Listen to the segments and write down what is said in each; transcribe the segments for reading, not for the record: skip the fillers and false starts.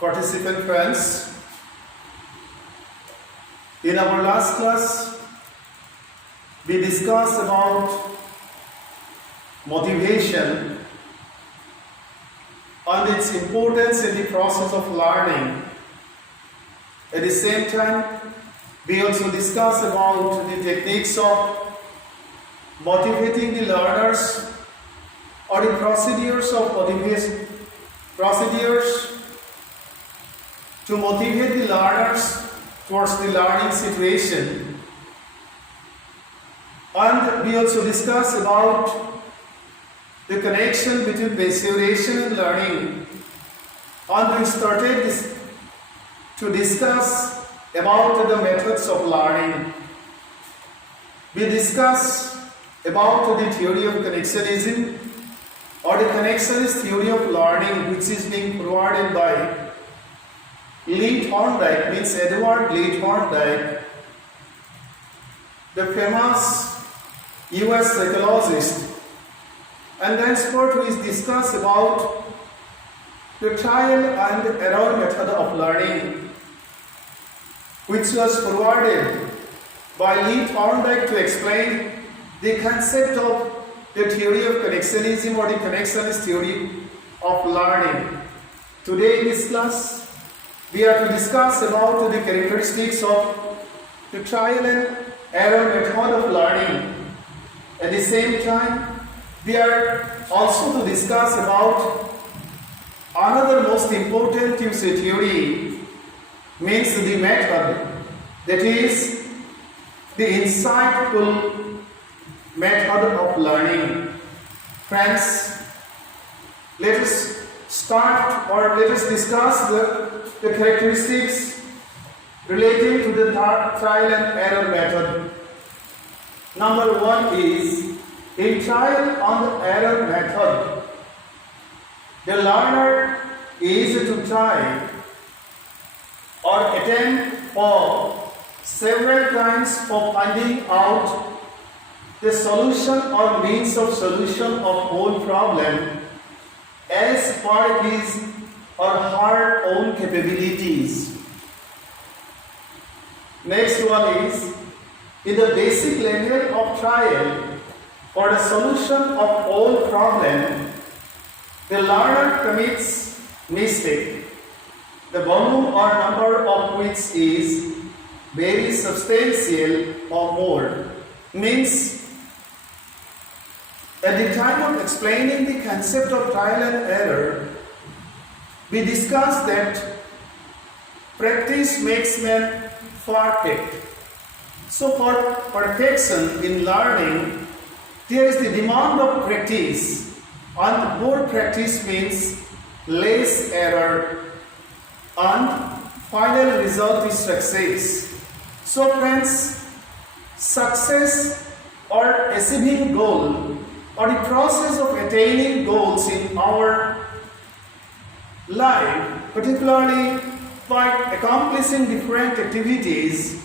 participant friends. In our last class, we discussed about motivation and its importance in the process of learning. At the same time, we also discussed about the techniques of motivating the learners or the procedures to motivate the learners towards the learning situation. And we also discussed about the connection between perseveration and learning. And we started to discuss about the methods of learning. We discussed about the theory of connectionism or the connectionist theory of learning, which is being provided by Edward Lee Thorndike, the famous US psychologist, and the expert who is discussed about the trial and error method of learning, which was provided by Lee Thorndike to explain the concept of the theory of connectionism or the connectionist theory of learning. Today in this class, we are to discuss about the characteristics of the trial and error method of learning. At the same time, we are also to discuss about another most important theory, means the method, that is the insightful method of learning. Friends, let us discuss the characteristics relating to the trial and error method. Number one is, in trial and error method, the learner is to try or attempt for several times for finding out the solution or means of solution of whole problem as per his or her own capabilities. Next one is, in the basic level of trial for the solution of all problem, the learner commits mistake, the volume or number of which is very substantial or more. Means, at the time of explaining the concept of trial and error, we discussed that practice makes man perfect. So for perfection in learning, there is the demand of practice, and more practice means less error, and final result is success. So friends, success or achieving goal or the process of attaining goals in our life, particularly by accomplishing different activities,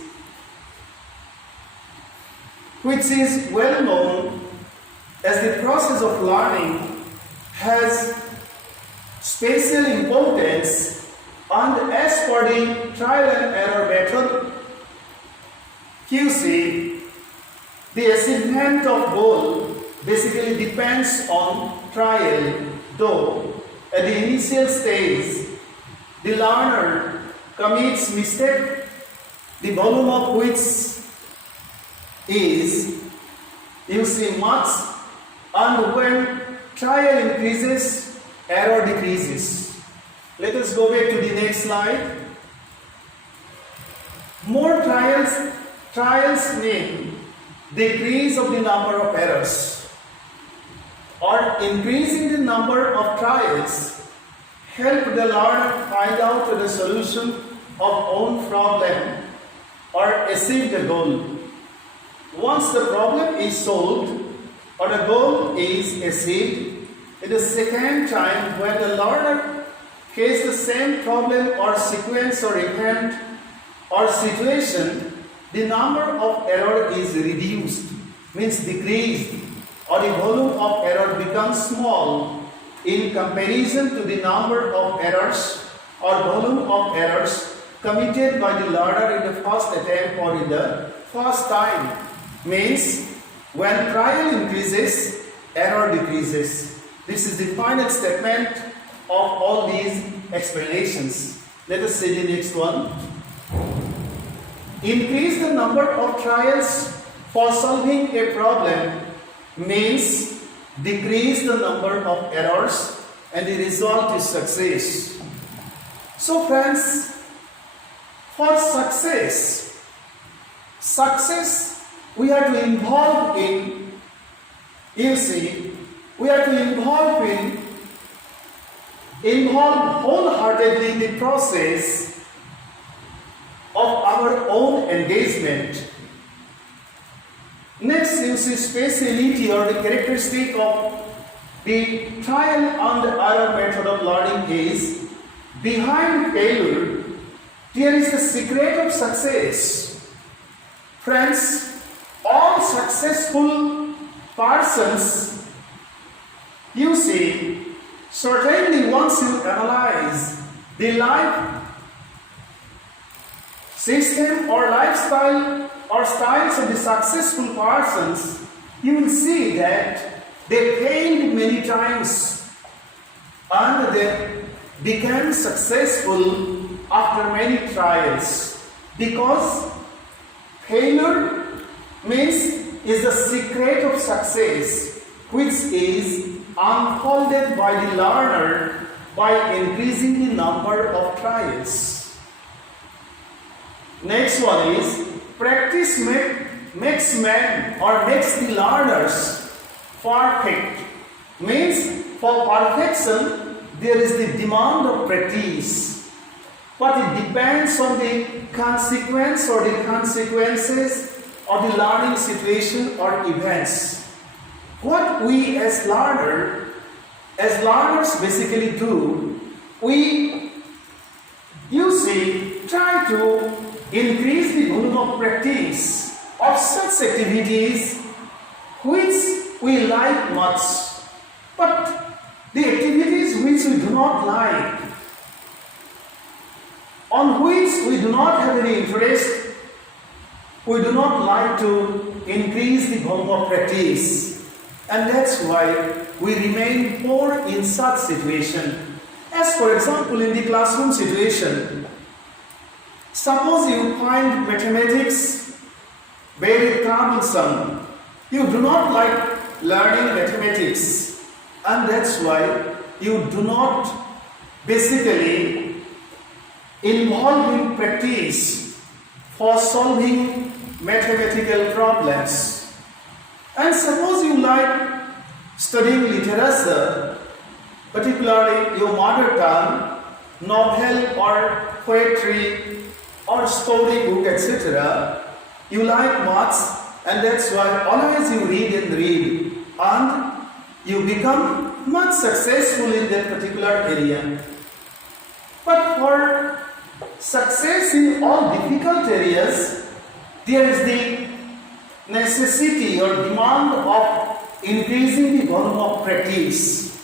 which is well known as the process of learning, has special importance, and as per the trial and error method, QC, the achievement of goal basically depends on trial, though at the initial stage the learner commits mistake, the volume of which is much, and when trial increases, error decreases. Let us go back to the next slide. More trials mean decrease of the number of errors, or increasing the number of trials help the learner find out the solution of own problem or achieve the goal. Once the problem is solved or the goal is achieved, in the second time when the learner faces the same problem or sequence or event or situation, the number of error is reduced, means decreased, or the volume of error becomes small in comparison to the number of errors or volume of errors committed by the learner in the first attempt or in the first time. Means when trial increases, error decreases. This is the final statement of all these explanations. Let us see the next one. Increase the number of trials for solving a problem means decrease the number of errors and the result is success. So friends, for success we have to involve in, we have to involve wholeheartedly the process of our own engagement. Next, you see speciality or the characteristic of the trial and error method of learning is behind failure there is the secret of success. Friends, all successful persons, you see, certainly once you analyze the life system or lifestyle or styles of the successful persons, you will see that they failed many times and they became successful after many trials, because failure is the secret of success, which is unfolded by the learner by increasing the number of trials. Next one is practice makes men or makes the learners perfect. Means for perfection there is the demand of practice, but it depends on the consequence or the consequences of the learning situation or events. What we as learners basically do, we try to increase the volume of practice of such activities which we like much, but the activities which we do not like, on which we do not have any interest, we do not like to increase the volume of practice, and that's why we remain poor in such situation. As for example, in the classroom situation, suppose you find mathematics very troublesome. You do not like learning mathematics, and that's why you do not basically involve in practice for solving mathematical problems. And suppose you like studying literature, particularly your mother tongue, novel or poetry or story book, etc. You like much, and that's why always you read and you become much successful in that particular area. But for success in all difficult areas, there is the necessity or demand of increasing the volume of practice.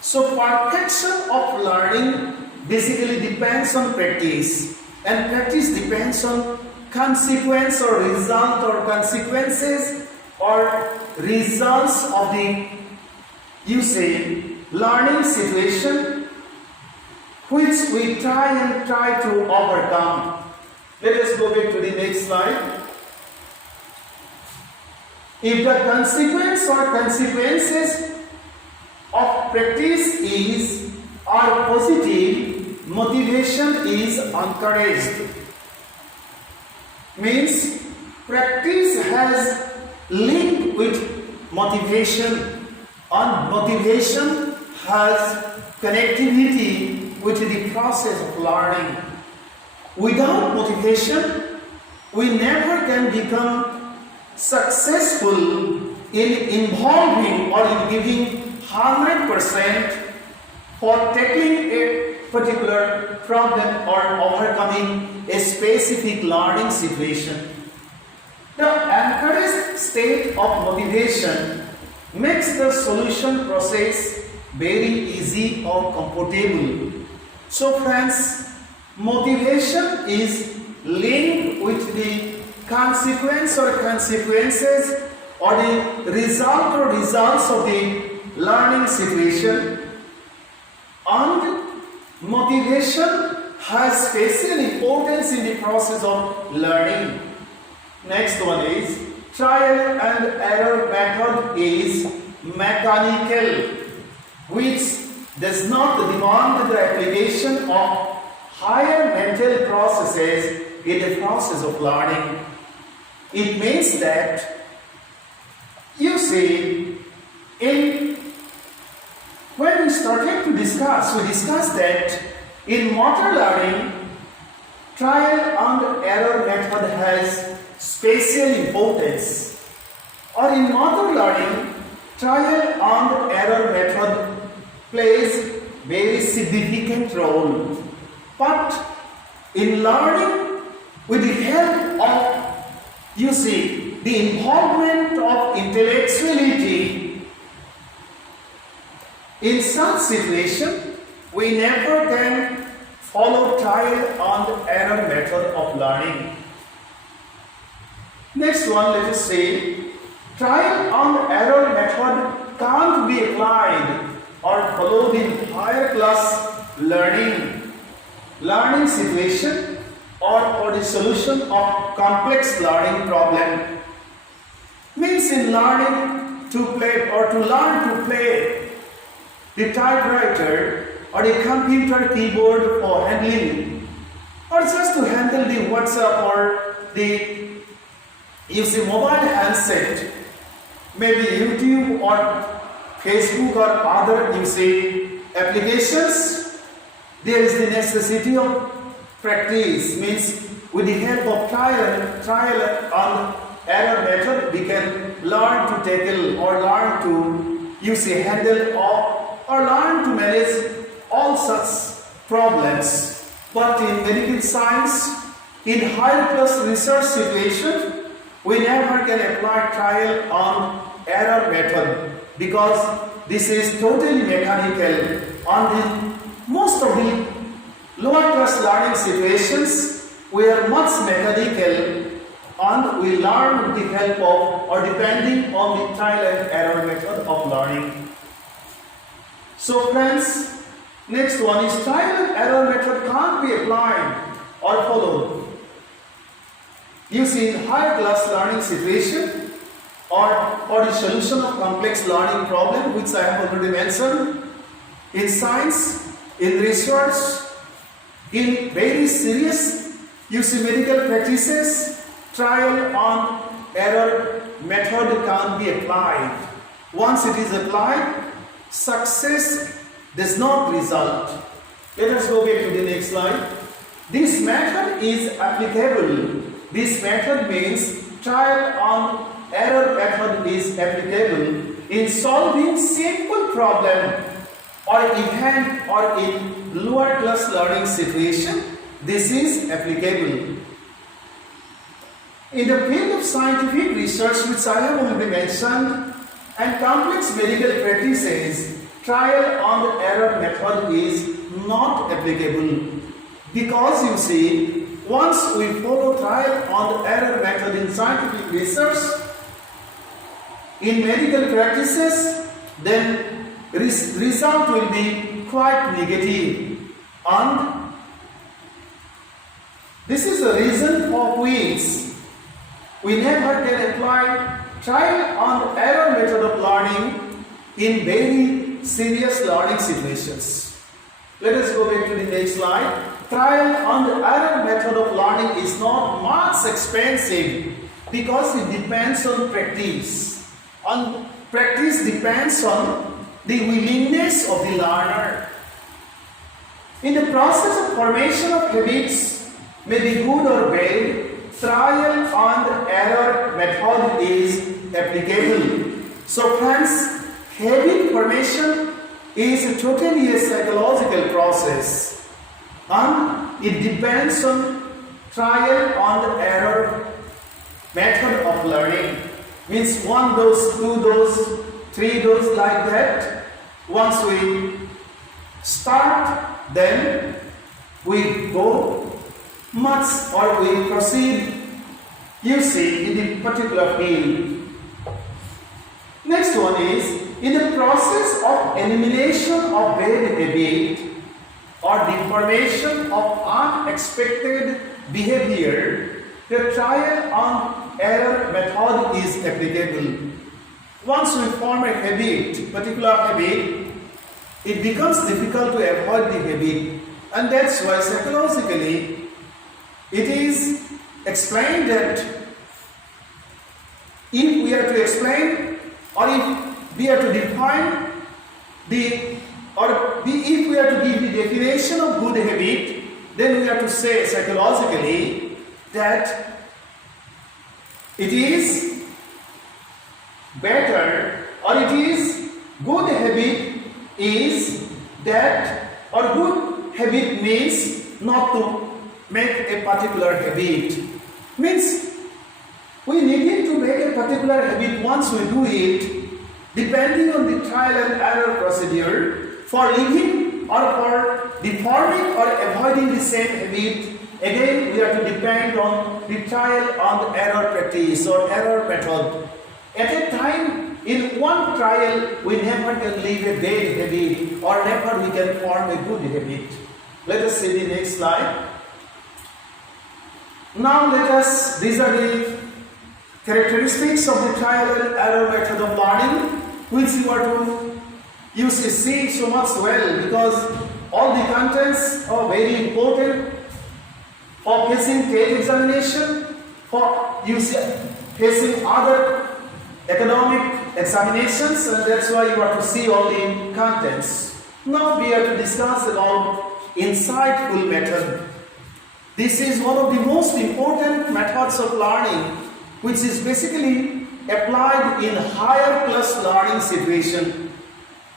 So perfection of learning basically depends on practice, and practice depends on consequence or result or consequences or results of the learning situation, which we try to overcome. Let us go back to the next slide. If the consequence or consequences of practice are positive, motivation is encouraged. Means practice has link with motivation, and motivation has connectivity with the process of learning. Without motivation, we never can become successful in involving or in giving 100% for tackling a particular problem or overcoming a specific learning situation. The encouraged state of motivation makes the solution process very easy or comfortable. So friends, motivation is linked with the consequence or consequences or the result or results of the learning situation, and motivation has special importance in the process of learning. Next one is trial and error method is mechanical, which does not demand the application of higher mental processes in the process of learning. It means that, you see, when we started to discuss, we discussed that in motor learning, trial and error method has special importance. Or in motor learning, trial and error method plays very significant role. But in learning, with the help of, you see, the involvement of intellectuality, in such situation, we never can follow trial and error method of learning. Next one, let us say, trial and error method can't be applied or followed in higher class learning situation or the solution of complex learning problem. Means in learning to play or to learn to play the typewriter or the computer keyboard for handling, or just to handle the WhatsApp or the mobile handset, maybe YouTube or Facebook or other applications, there is the necessity of practice. Means with the help of trial and error method, we can learn to tackle or learn to handle or learn to manage all such problems. But in medical science, in higher class research situation, we never can apply trial and error method because this is totally mechanical. And in most of the lower class learning situations, we are much mechanical and we learn with the help of or depending on the trial and error method of learning. So friends, next one is trial and error method can't be applied or followed. You see, in higher class learning situation or the solution of complex learning problem, which I have already mentioned, in science, in research, in very serious medical practices, trial and error method can be applied. Once it is applied, success does not result. Let us go back to the next slide. This method is applicable. This method means trial and error method is applicable in solving simple problem or event or in lower class learning situation. This is applicable. In the field of scientific research, which I have already mentioned, and complex medical practices, trial and error method is not applicable because you see, once we follow trial and error method in scientific research, in medical practices, then result will be quite negative, and this is the reason for which we never can apply trial and error method of learning in very serious learning situations. Let us go back to the next slide. Trial and error method of learning is not much expensive because it depends on practice. And practice depends on the willingness of the learner. In the process of formation of habits, may be good or bad, trial and error method is applicable. So friends, habit formation is totally a psychological process and it depends on trial and error method of learning. Means 1 dose, 2 dose, 3 dose, like that. Once we start, then we go much or we proceed, you see, in the particular field. Next one is, in the process of elimination of bad habit or deformation of unexpected behavior, the trial and error method is applicable. Once we form a habit, particular habit, it becomes difficult to avoid the habit, and that's why psychologically it is explained that if we are to explain or if we are to define if we are to give the definition of good habit, then we have to say psychologically that it is better or it is good habit is that, or good habit means not to make a particular habit. Means we need to make a particular habit once we do it, depending on the trial and error procedure. For living or for deforming or avoiding the same habit, again we have to depend on the trial and error practice or error method. At a time, in one trial, we never can leave a bad habit or never we can form a good habit. Let us see the next slide. Now these are the characteristics of the trial and error method of learning, which you are to see so much well, because all the contents are very important for facing TET examination, for facing other academic examinations, and that's why you have to see all the contents. Now we have to discuss about insightful method. This is one of the most important methods of learning, which is basically applied in higher class learning situation.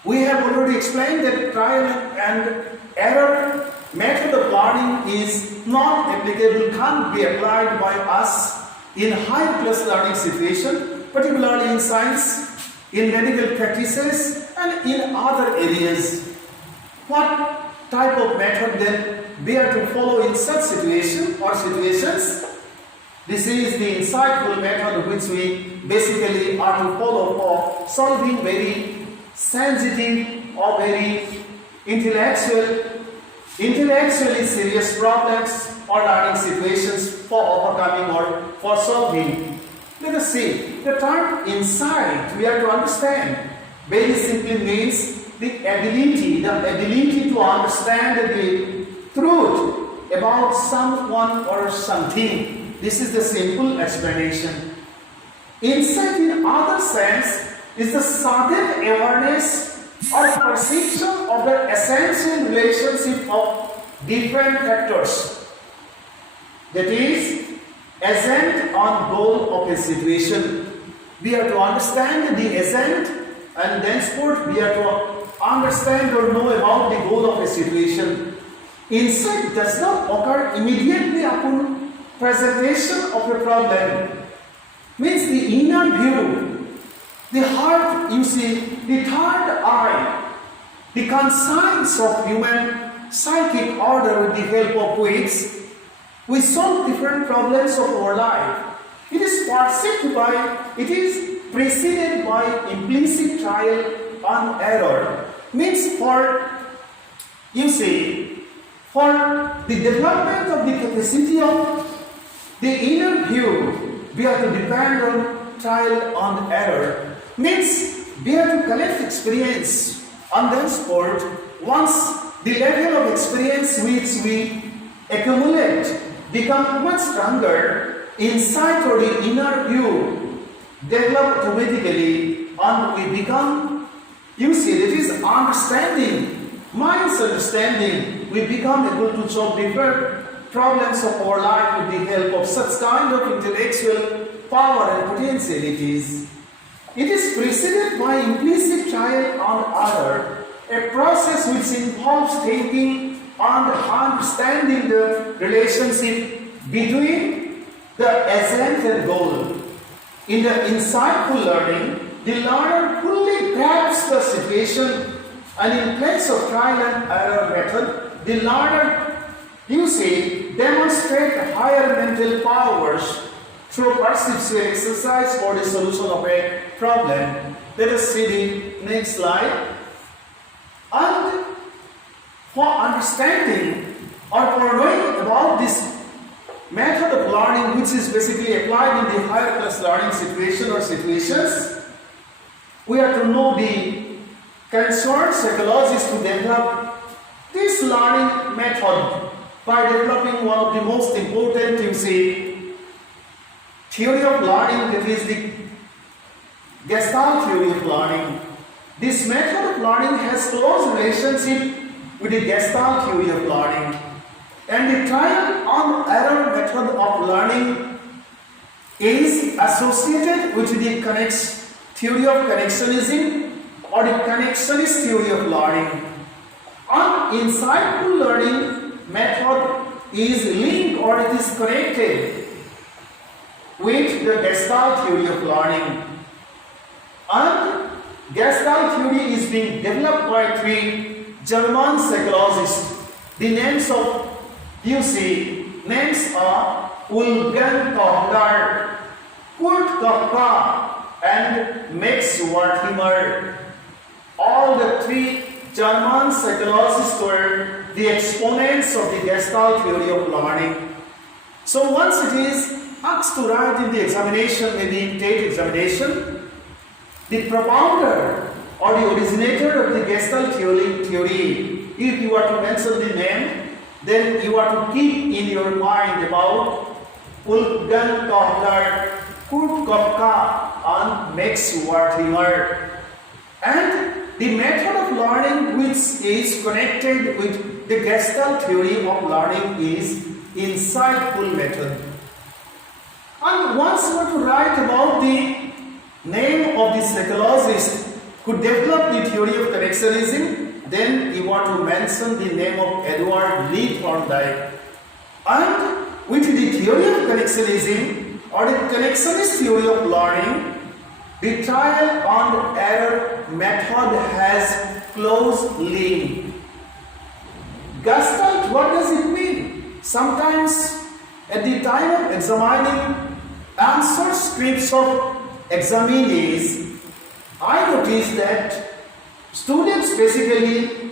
We have already explained that trial and error method of learning is not applicable, can't be applied by us in higher class learning situation, particularly in science, in medical practices, and in other areas. What type of method then we are to follow in such situation or situations? This is the insightful method which we basically are to follow for solving very sensitive or very intellectually serious problems or learning situations for overcoming or for solving. Let us see. The term insight, we have to understand, very simply means the ability to understand the truth about someone or something. This is the simple explanation. Insight in other sense is the sudden awareness or perception of the essential relationship of different factors. That is, agent and goal of a situation. We have to understand the agent, and thenceforth we have to understand or know about the goal of a situation. Insight does not occur immediately upon presentation of a problem. Means the inner view, the heart, the third eye, the conscience of human psychic order with the help of which we solve different problems of our life. It is preceded by implicit trial and error. Means for the development of the capacity of the inner view, we have to depend on trial and error. Means we have to collect experience, and thenceforth, once the level of experience which we accumulate become much stronger, insight or the inner view develop automatically, and we become, that is understanding, mind's understanding, we become able to solve different problems of our life with the help of such kind of intellectual power and potentialities. It is preceded by implicit trial and error, a process which involves thinking and understanding the relationship between the agent and goal. In the insightful learning, the learner fully grasps the situation, and in place of trial and error method, the learner you see, demonstrate higher mental powers through perceptual exercise for the solution of a problem. Let us see the next slide. And for understanding or for knowing about this method of learning, which is basically applied in the higher class learning situation or situations, we have to know the concerned psychologists to develop this learning method by developing one of the most important, you see, theory of learning, that is the Gestalt theory of learning. This method of learning has close relationship with the Gestalt theory of learning. And the trial and error method of learning is associated with the theory of connectionism or the connectionist theory of learning. An insightful learning method is linked or it is connected with the Gestalt theory of learning. And Gestalt theory is being developed by three German psychologists. The names of, you see, names are Ulgen Kohler, Kurt Koppka, and Max Wertheimer. All the three German psychologists were the exponents of the Gestalt theory of learning. So once it is asked to write in the examination, maybe in TET examination, the propounder or the originator of the Gestalt theory, if you are to mention the name, then you are to keep in your mind about Ulgen Kohler, Kurt Koppka, and Max Wertheimer. And the method of learning which is connected with the Gestalt theory of learning is insightful method. And once you want to write about the name of the psychologist who developed the theory of connectionism, then you want to mention the name of Edward Lee Thorndike. And with the theory of connectionism or the connectionist theory of learning, the trial and error method has close link. Gestalt, what does it mean? Sometimes at the time of examining answer scripts of examinees, I notice that students basically,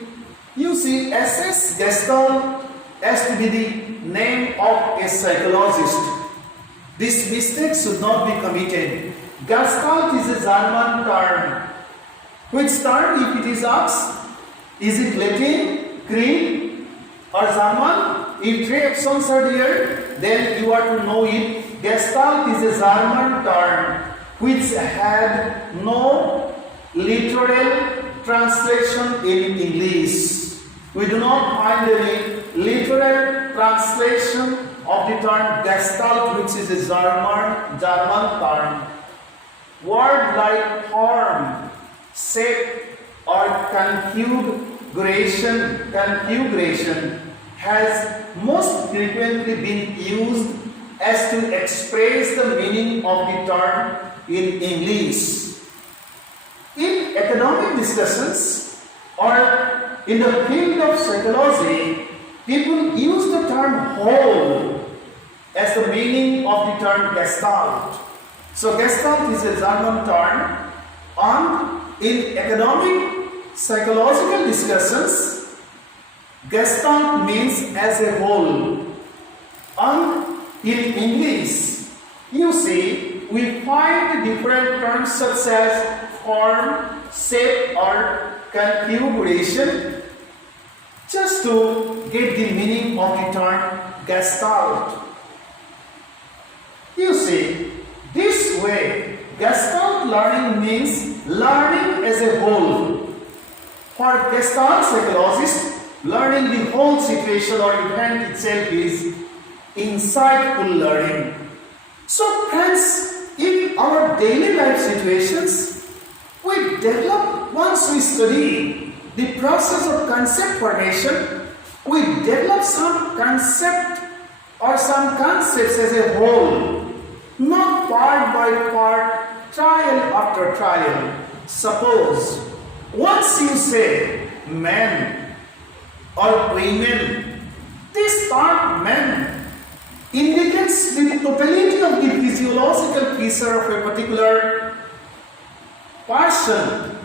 you see, assess Gestalt as to be the name of a psychologist. This mistake should not be committed. Gestalt is a German term. Which term, if it is asked, is it Latin, Greek, or German? If three options are there, then you are to know it. Gestalt is a German term which had no literal translation in English. We do not find any literal translation of the term Gestalt, which is a German term. Word like form, shape, or configuration has most frequently been used as to express the meaning of the term in English. In academic discussions or in the field of psychology, people use the term whole as the meaning of the term Gestalt. So Gestalt is a German term, and in academic psychological discussions, Gestalt means as a whole. And in English, you see, we find different terms such as form, shape, or configuration just to get the meaning of the term Gestalt. You see, this way, Gestalt learning means learning as a whole. For Gestalt psychologists, learning the whole situation or event itself is insightful learning. So friends, in our daily life situations, we develop, once we study the process of concept formation, we develop some concept or some concepts as a whole, not part by part, trial after trial. Suppose, once you say men or women, This term man indicates the totality of the physiological feature of a particular person.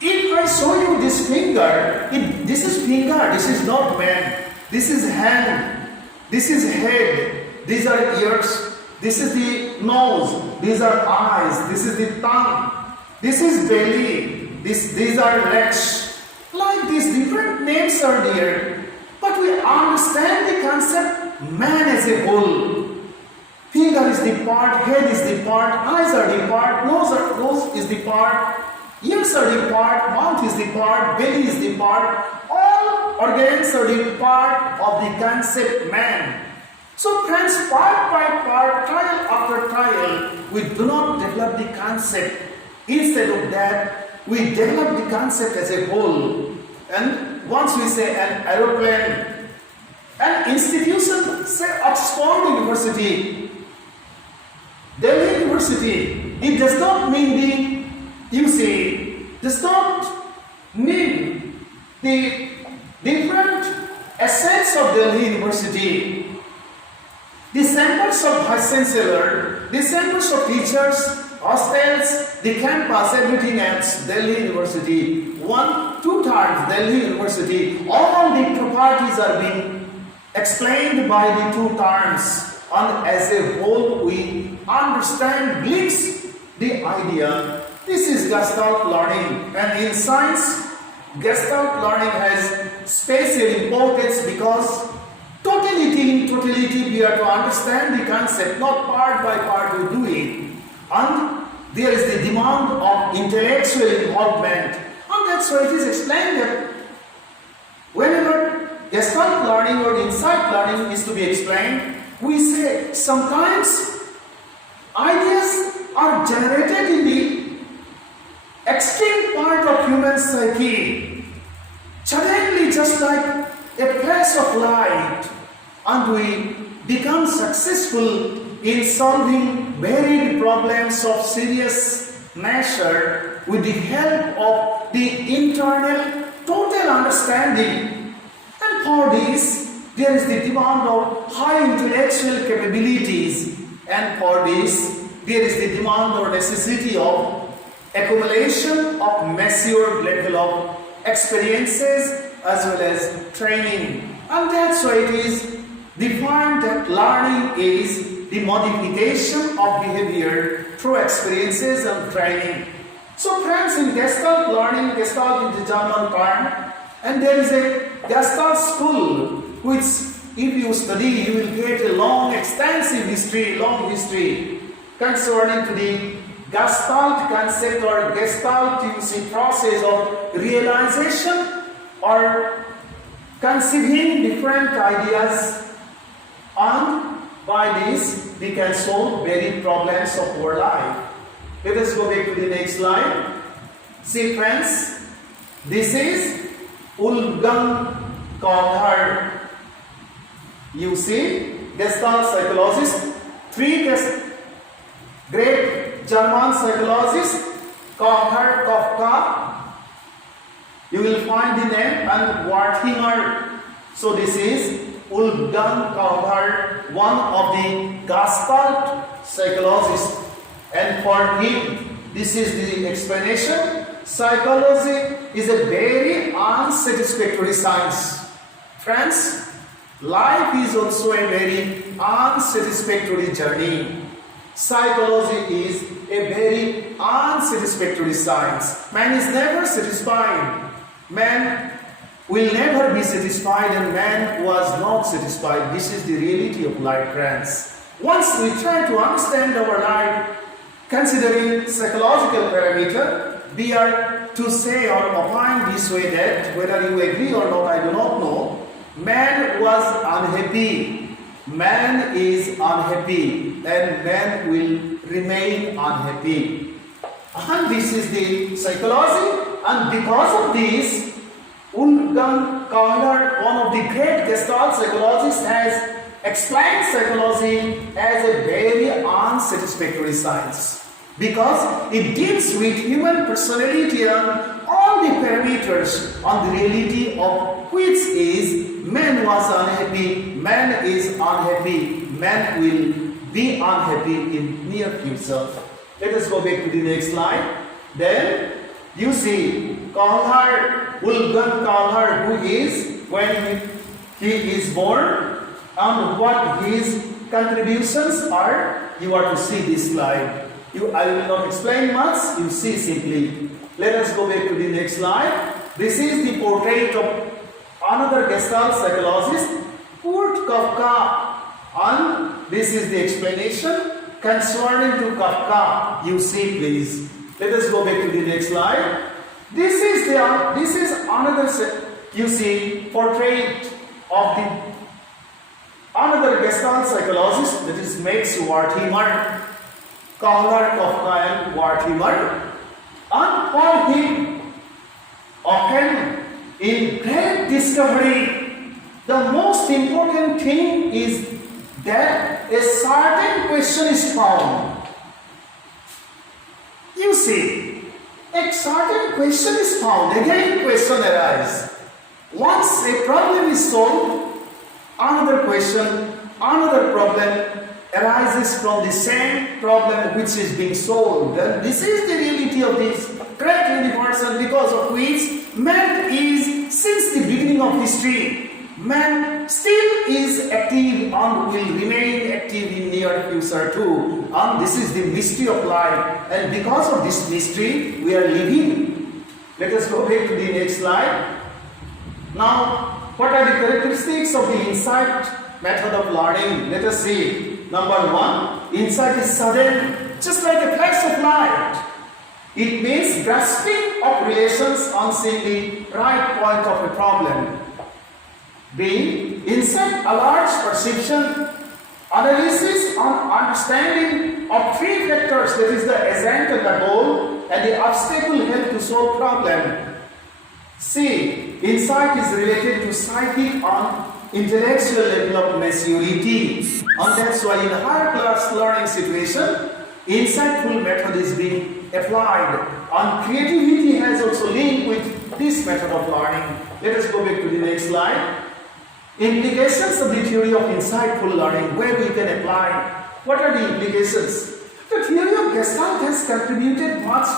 If I show you this finger, this is finger, this is not man. This is hand, this is head, these are ears, this is the nose, these are eyes, this is the tongue, this is belly, these are legs. Like these different names are there, but we understand the concept man as a whole. Finger is the part, head is the part, eyes are the part, nose is the part, ears are the part, mouth is the part, belly is the part. All organs are the part of the concept man. So friends, part by part, trial after trial, we do not develop the concept. Instead of that, we develop the concept as a whole. And once we say an aeroplane, an institution, say Oxford University, Delhi University, it does not mean does not mean the different assets of Delhi University. The samples of Vice Chancellor, the samples of teachers, hostels, the campus, everything else, Delhi University. 2 times Delhi University. All the properties are being explained by the 2 terms. And as a whole, we understand, glimpse the idea. This is Gestalt Learning. And in science, Gestalt Learning has special importance because totality we are to understand the concept, not part by part we do it. And there is the demand of intellectual involvement. And that's why it is explained that whenever Gestalt learning or insight learning is to be explained, we say sometimes ideas are generated in the extreme part of human psyche, suddenly just like a flash of light, and we become successful in solving varied problems of serious nature with the help of the internal total understanding. And for this, there is the demand of high intellectual capabilities, and for this, there is the demand or necessity of accumulation of mature level of experiences as well as training. And that's why it is defined that learning is the modification of behavior through experiences and training. So friends, in Gestalt learning, Gestalt is the German term, and there is a Gestalt school which if you study you will get a long extensive history, concerning to the Gestalt concept or Gestalt process of realization or conceiving different ideas, and by this we can solve varied problems of our life. Let us go back to the next slide. See friends, this is Wolfgang Kohler. You see, Gestalt psychologist, 3 great German psychologists, Kohler, Kafka. You will find the name, and Werthinger. So this is Wolfgang Kohler, one of the Gestalt psychologists. And for him, this is the explanation. Psychology is a very unsatisfactory science. Friends, life is also a very unsatisfactory journey. Psychology is a very unsatisfactory science. Man is never satisfied. Man will never be satisfied, and man was not satisfied. This is the reality of life, friends. Once we try to understand our life, considering psychological parameter, we are to say or opine this way that, whether you agree or not, I do not know, man was unhappy, man is unhappy, and man will remain unhappy. And this is the psychology, and because of this, Wolfgang Kohler, one of the great Gestalt psychologists, has explained psychology as a very unsatisfactory science, because it deals with human personality and all the parameters on the reality of which is man was unhappy, man is unhappy, man will be unhappy in near future. Let us go back to the next slide. Then you see Kalhar, Wolfgang Kalhar, who is when he is born and what his contributions are. You are to see this slide. I will not explain much, you see simply. Let us go back to the next slide. This is the portrait of another Gestalt psychologist, Kurt Kafka, and this is the explanation concerning to Kafka. You see, please. Let us go back to the next slide. This is another, you see, portrait of the another Gestalt psychologist, that is Max Wertheimer, Kalhar, Kafka, and Wertheimer. And for him, often in great discovery, the most important thing is that a certain question is found. You see, a certain question is found. Again, question arises. Once a problem is solved, another question, another problem arises from the same problem which is being solved. And this is the reality of this great universe, and because of which man is, since the beginning of history, man still is active and will remain active in near future too. And this is the mystery of life. And because of this mystery, we are living. Let us go back to the next slide. Now, what are the characteristics of the insight method of learning? Let us see. Number one, insight is sudden, just like a flash of light. It means grasping of relations on seeing the right point of a problem. B. Insight alerts perception, analysis and understanding of three factors, that is the agent and the goal, and the obstacle help to solve problem. C. Insight is related to psychic and intellectual level of maturity, and that's why in a higher class learning situation, insightful method is being applied, and creativity has also linked with this method of learning. Let us go back to the next slide. Implications of the theory of insightful learning, where we can apply. What are the implications? The theory of Gestalt has contributed much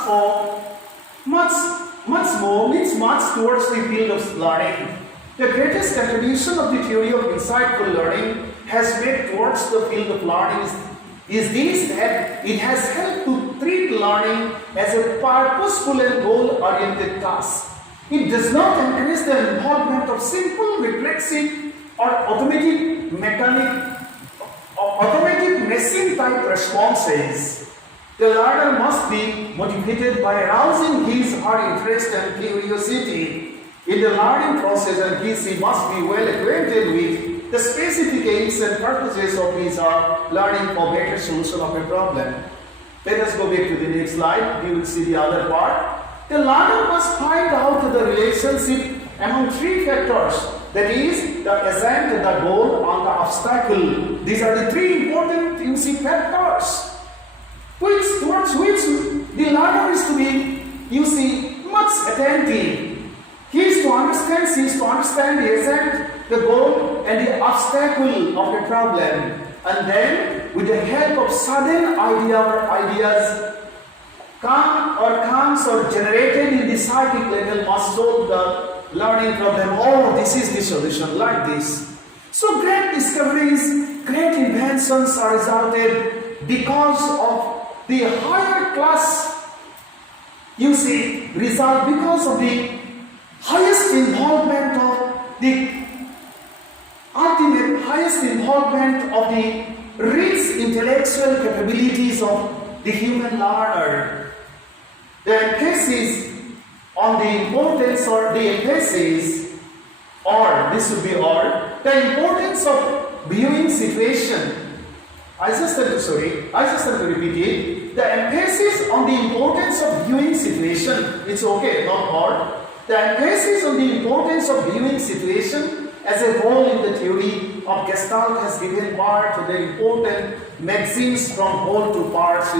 towards the field of learning. The greatest contribution of the theory of insightful learning has made towards the field of learning is this, that it has helped to treat learning as a purposeful and goal-oriented task. It does not encourage the involvement of simple, reflexive, or automatic machine-type responses. The learner must be motivated by arousing his or her interest and curiosity in the learning process, and he must be well acquainted with the specific aims and purposes of his learning for better solution of a problem. Let us go back to the next slide. You will see the other part. The learner must find out the relationship among three factors, that is, the agent, the goal, and the obstacle. These are the three important factors towards which the learner is to be, much attentive. He is to understand the agent, the goal, and the obstacle of a problem. And then, with the help of sudden ideas, comes or generated in the psychic level, must solve the learning problem. Oh, this is the solution, like this. So great discoveries, great inventions are resulted because of the higher class, result because of the highest involvement of the rich intellectual capabilities of the human learner. The emphasis on the importance the importance of viewing situation. I just have to repeat it. The emphasis on the importance of viewing situation. It's okay, not hard. The emphasis on the importance of viewing situation as a whole in the theory of Gestalt has given birth to the important maxims from whole to parts.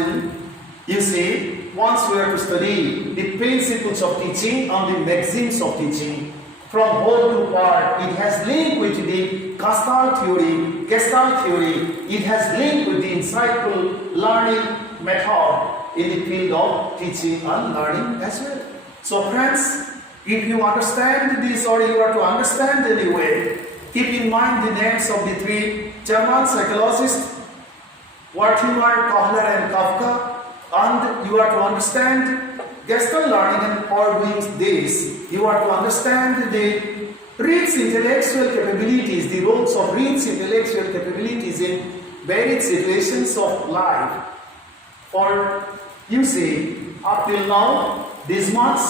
Once we have to study the principles of teaching and the maxims of teaching. from whole to part. It has link with the Gestalt theory. It has link with the insightful learning method in the field of teaching and learning as well. So friends, if you understand this or you are to understand anyway, keep in mind the names of the three German psychologists, Wertheimer, Kohler and Kafka, and you are to understand Gestalt learning, and for doing this, you are to understand the rich intellectual capabilities, the roles of rich intellectual capabilities in varied situations of life. For you see, up till now, this much,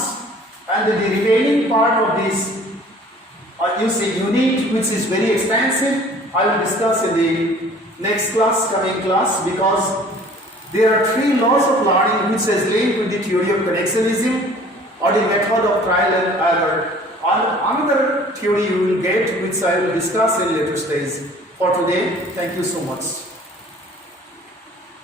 and the remaining part of this, unit, which is very expensive, I will discuss in the next class, coming class, because there are three laws of learning which is linked with the theory of connectionism or the method of trial and error. Another theory you will get, which I will discuss in later stage. For today, thank you so much.